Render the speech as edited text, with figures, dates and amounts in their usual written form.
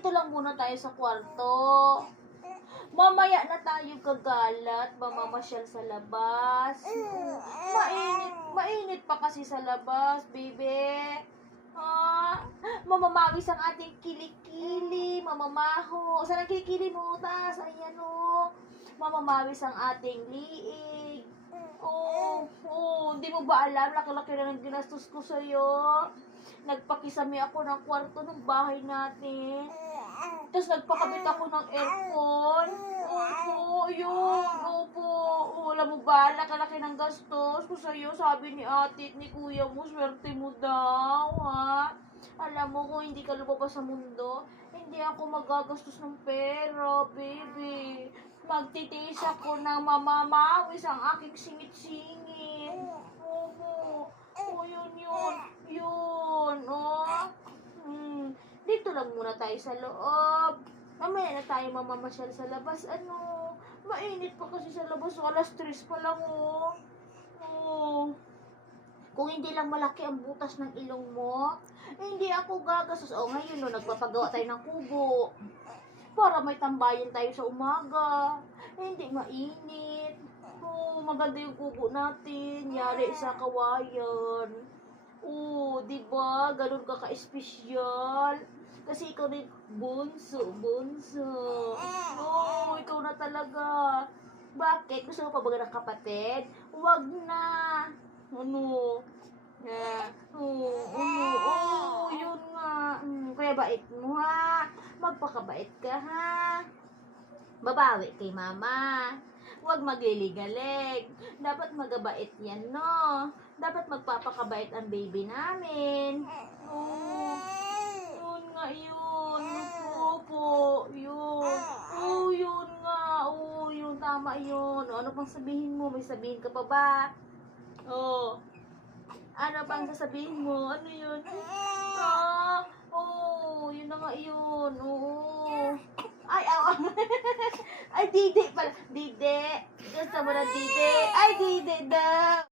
dito lang muna tayo sa kwarto. Mamaya na tayo gagalat, mamamasyal sa labas. Mainit pa kasi sa labas, baby. Mamamawis ang ating kilikili, mamamaho. Saan ang kilikili mo? Tas, ayan o. Mamamawis ang ating liig. Di mo ba alam? Laki-laki na ng ginastos ko sa'yo. Nagpakisami ako ng kwarto ng bahay natin. Tapos nagpakabit ako ng aircon. Opo. Alam mo ba, laki-laki ng gastos ko sa'yo. Sabi ni ate at ni kuya mo, swerte mo daw, ha? Alam mo, kung hindi ka lumabas sa mundo, hindi ako magagastos ng pera, baby. Magtitiis ako ng mamamawis ang aking singit-singit. Opo. Yun. Dito lang muna tayo sa loob. Mamaya na tayo mamamasyal sa labas. Mainit pa kasi sa labas. Alas 3 pa lang, Kung hindi lang malaki ang butas ng ilong mo, hindi ako gagastos. Ngayon, nagpapagawa tayo ng kubo. Para may tambayan tayo sa umaga. Hindi mainit. Maganda yung kubo natin. Yari sa kawayan. Diba? Ganun ka ka-espesyal. Kasi ikaw rin bunso. Ikaw na talaga. Bakit? Gusto mo pa ba ng kapatid? Huwag na. Yun nga. Kaya bait mo, ha? Magpakabait ka, ha? Babawi kay mama. Huwag magliligalig. Dapat magabait yan, no? Dapat magpapakabait ang baby namin. Yun nga yun. Opo, yun. Yun nga. Yun, tama yun. Ano pang sabihin mo? May sabihin ka pa ba? Ano pang sasabihin mo? Ano yun? Yun na nga yun. Ay, dide pala. Dide. Gusto mo na dide? Ay, dide daw.